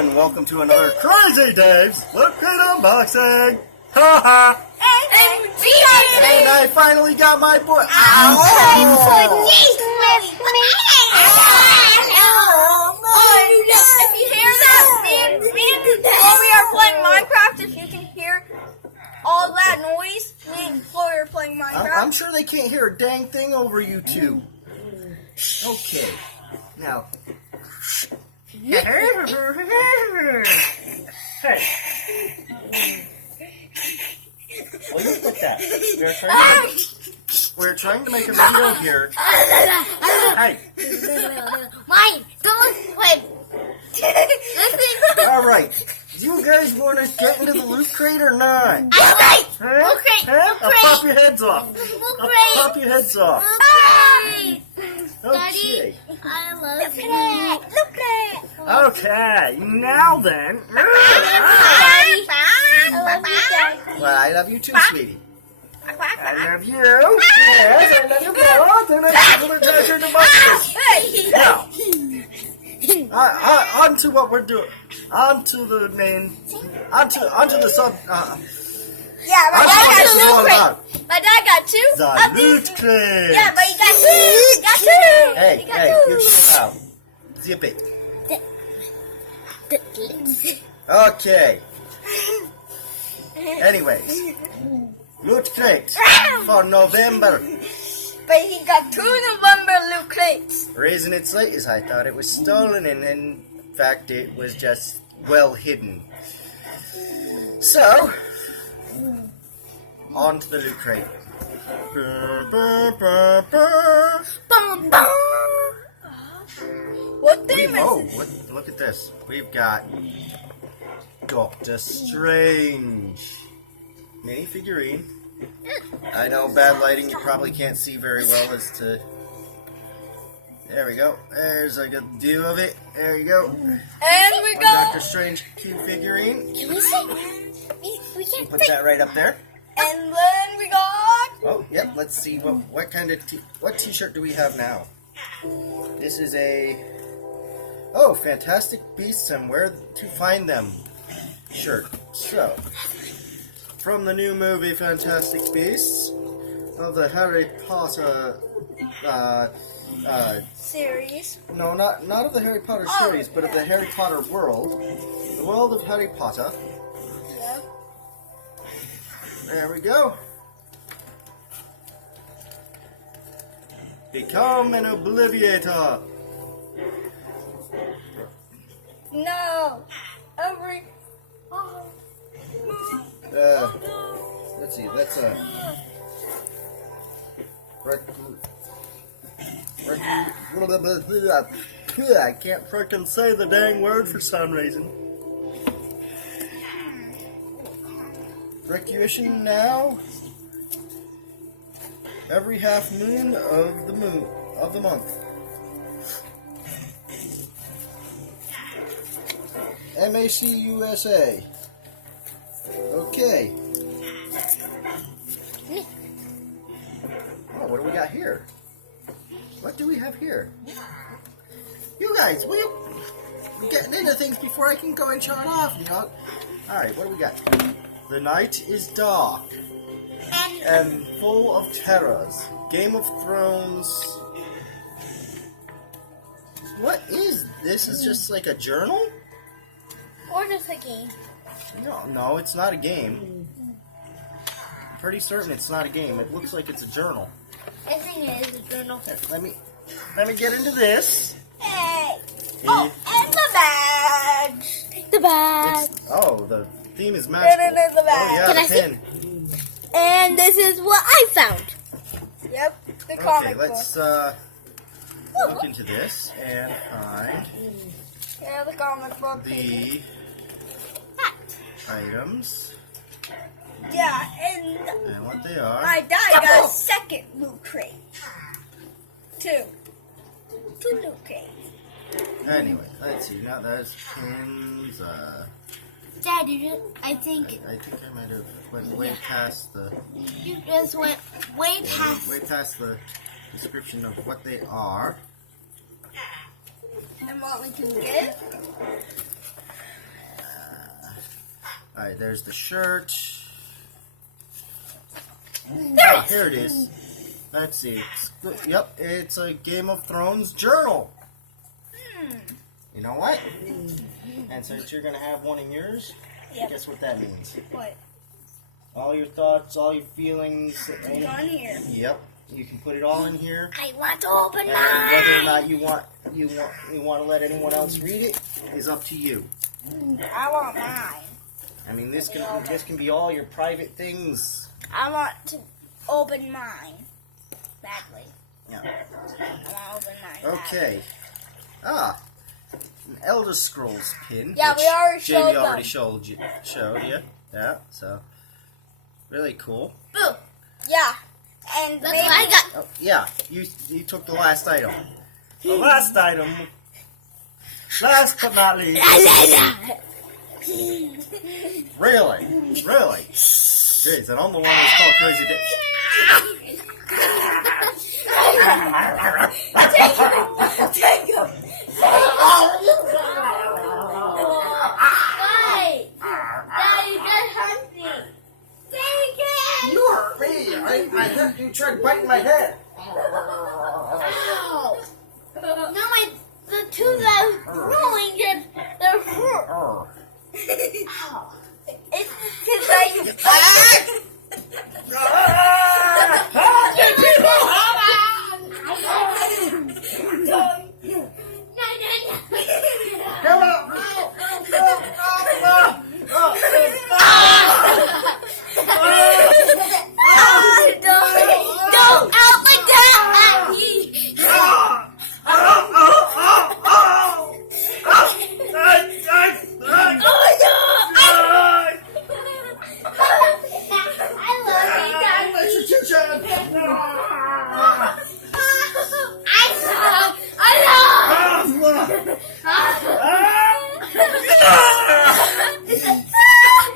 and welcome to another Crazy Dave's Loot Crate Unboxing! Ha ha! And I finally got my boy! If you hear that, while we are playing Minecraft, if you can hear all that noise, while we are playing Minecraft. I'm sure they can't hear a dang thing over you two. Okay, now. Hey. Well, look at that. We're trying to make a video here. Hey. Mine, don't wait. Alright. Do you guys want to get into the loot crate or not? Huh? Huh? I'll pop your heads off. I'll pop your heads off. Okay. I love you. Okay, now then. I love you, Daddy. Well, I love you too, sweetie. I love you. Yes, I love you both. And I love you both. Now, on to what we're doing. On to the main. On to the sub. Yeah, my dad got two. My dad got two. The loot crate. Yeah, but he got two. He got two. Hey, He got hey, two. here's the out. Zip it. Okay. Anyways, loot crate for November. But he got two November loot crates. The reason it's late is I thought it was stolen, and in fact it was just well hidden. So, on to the loot crate. Bum, bum. What theme is this? Look at this. We've got Doctor Strange mini figurine. I know, bad lighting, you probably can't see very well as to... There we go. There's a good view of it. There you go. And we Our go. Doctor Strange Q figurine. Can we see? We can't Put that right up there. And then we got. Oh, yep. Let's see what kind of what T-shirt do we have now? This is a Fantastic Beasts and Where to Find Them shirt. So, from the new movie Fantastic Beasts of the Harry Potter Series. no, not of the Harry Potter series, but of the Harry Potter world, the world of Harry Potter. Yeah. There we go. Become an Obliviator. No. Let's see. That's I can't frickin' say the dang word for some reason. Recreation now. Every half moon of the month. MAC USA. Okay. Oh, what do we got here? What do we have here? You guys, we're getting into things before I can go and shut off, you know? Alright, what do we got? The night is dark and full of terrors. Game of Thrones. What is this? Is just like a journal? Or just a game. No, it's not a game. I'm pretty certain it's not a game. It looks like it's a journal. I think it is a journal. Here, let me get into this. Hey. Oh, and the badge. Take the badge. The theme is magical. And the badge. Oh yeah, Can the I see? pin. And this is what I found. Yep, the comic book. Let's look into this and find Yeah, the comic book. the items Yeah, and what they are. my dad got a second loot crate. Two loot crates. Anyway, let's see. Now there's pins. Daddy, I think I think I might have went way past the you just went way past. way past the description of what they are. And what we can get. Alright, there's the shirt. Ah, here it is. Let's see. Yep, it's a Game of Thrones journal. You know what? And since you're going to have one in yours, Yep. guess what that means? What? All your thoughts, all your feelings. It's on here. Yep, you can put it all in here. I want to open And mine. whether or not you want to let anyone else read it is up to you. I want mine. I mean, this can be all your private things. I want to open mine. Badly. Yeah. I want to open mine. Okay. Ah, an Elder Scrolls pin. Yeah, which we already showed Jamie them. already showed you. Yeah. So, really cool. Boom. Yeah. And That's maybe what I got. Oh, yeah, you took the last item. The last item. Last but not least. Really? Jeez, and I'm the one that's called Crazy Dick. Take him. Why? Daddy, that hurt me. Take it. You hurt me. I heard you tried biting my head. Ow. No, the two that are growing, they're hurt. Oh. Ow. It's because I. Come on. Don't out like that! I love you,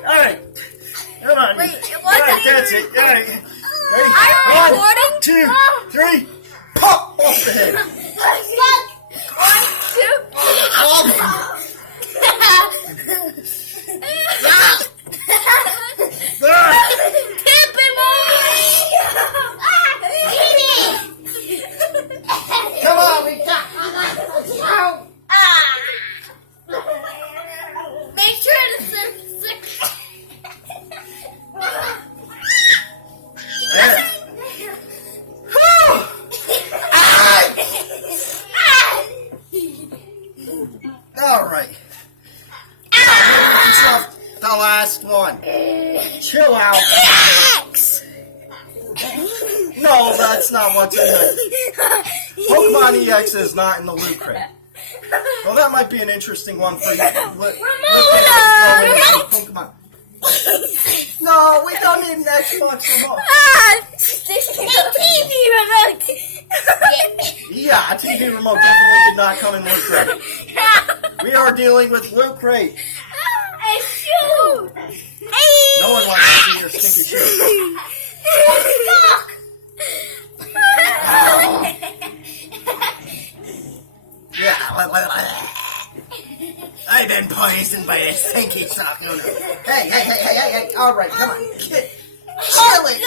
Alright. Come on. Wait, it wasn't Alright, that's even- it. Alright. Ready? I'm One, recording. 2, 3. Pop off the head. Come on, we got. Make sure to sit. There. Alright. The last one. Chill out. No, that's not what's in it. Pokemon EX is not in the loot crate. Well, that might be an interesting one for you. Pokemon. No, we don't need an Xbox remote. TV remote. Yeah, a TV remote definitely did not come in loot crate. We are dealing with loot crate. A shoe. No one wants to see your stinky shoe. Fuck. Yeah. I've been poisoned by a stinky sock. No, no. Hey. All right, come on. Chill it.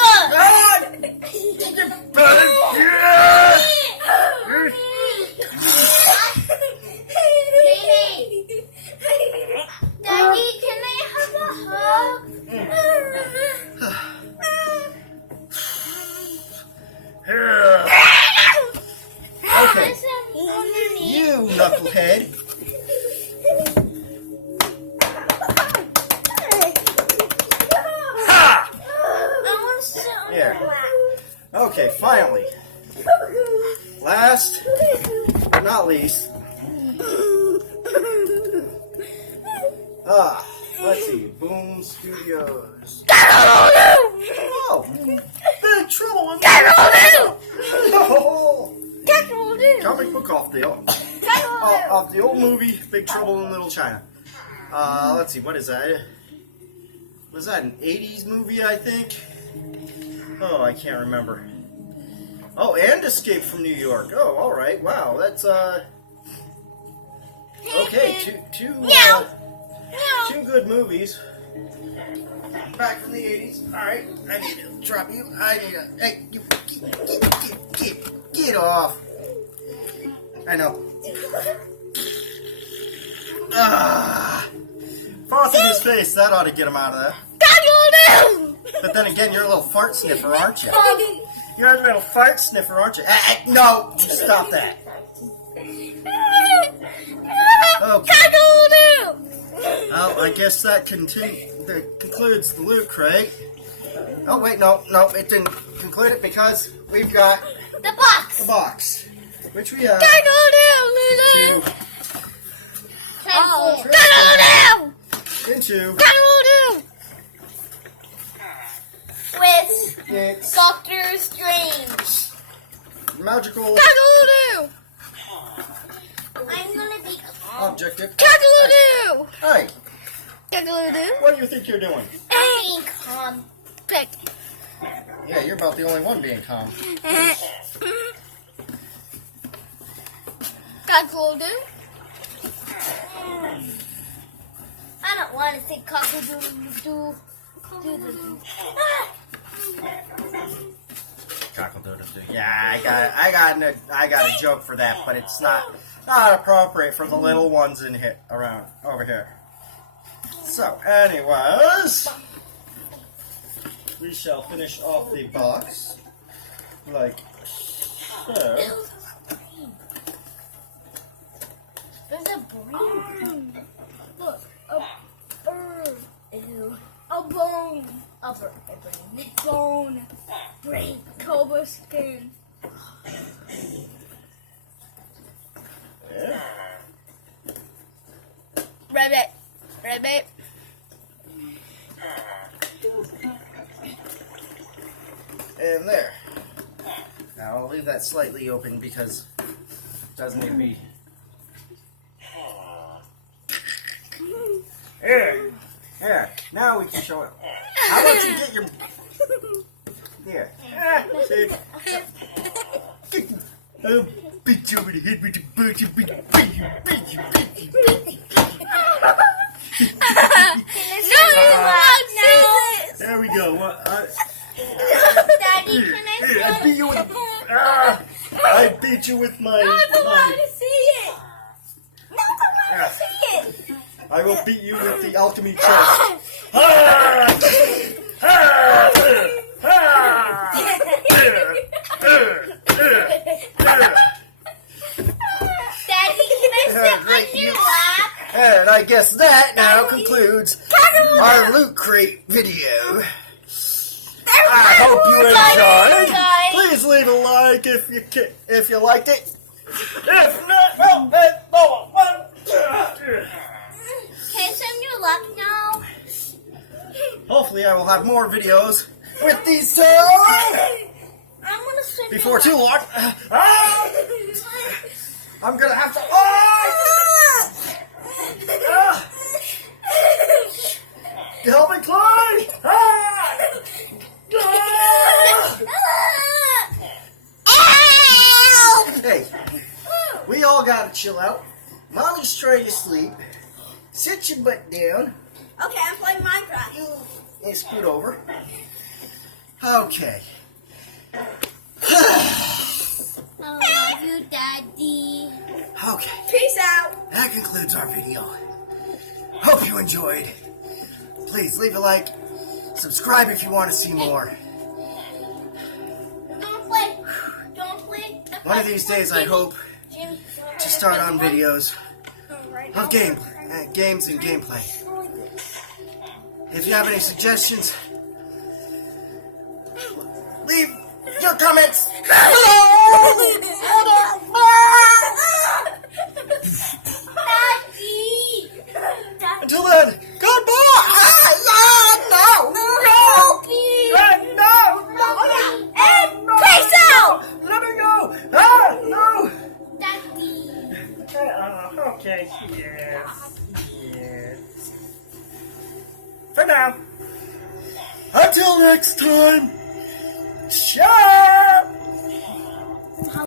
Daddy, can I have a hug? Okay, you knucklehead. Ha! Here. Okay, finally. Last but not least. Let's see. Boom Studios. Oh! Big Trouble in Oh! Comic book off the old movie Big Trouble in Little China. Let's see, what is that? Was that an 80s movie, I think? Oh, I can't remember. Oh, and Escape from New York. Oh, alright, wow, that's, okay, two good movies. Back from the 80s. Alright, I need to drop you. Hey, you get off. I know. Froth in his face, that ought to get him out of there. But then again, you're a little fart sniffer, aren't you? You're a little fart sniffer, aren't you? No! Stop that. Okay. Well, I guess that concludes the loot crate. Oh, wait, no, it didn't conclude it because we've got The box. the box, which we have to into With its Doctor Strange. magical I'm gonna be objective. Hey, what do you think you're doing? being calm. Yeah, you're about the only one being calm. I don't want to say cockle-doodle-doo. Cockle-doodle-doo. Yeah, I got a joke for that, but it's not appropriate for the little ones in here over here. So, anyways, we shall finish off the box like so. There's a brain. Look, a bird. Ew. A bone. A brain. Bone. Brain. Cobra skin. Yeah. Rabbit. And there. Now I'll leave that slightly open because it does need to be. Here. Now we can show it. How about you get your. Here. See? I'll beat you over the head with the bird. There we go. Daddy, can I Here, I beat you with. I beat you with my. see it. I will beat you with the alchemy chest. Daddy, can I sit Great, on your lap? And I guess that now concludes our loot crate video. I hope you enjoyed. Please leave a like if you liked it. If not, well, Can I sit on your lap now? hopefully I will have more videos with these two I'm gonna sit before too long. I'm gonna have to. Help me climb! Hey, we all gotta chill out. Mommy's trying to sleep. Sit your butt down Okay, I'm playing Minecraft. and scoot over. Okay. I love you, Daddy. Okay. Peace out. That concludes our video. Hope you enjoyed. Please leave a like. Subscribe if you want to see more. Don't play. Don't play. One of these days, I hope to start on videos of games and gameplay. If you have any suggestions, leave your comments below. Daddy. Until then, goodbye. No. Peace out. Let me go. No. Daddy. Okay. Yes. For now. Until next time. Ciao.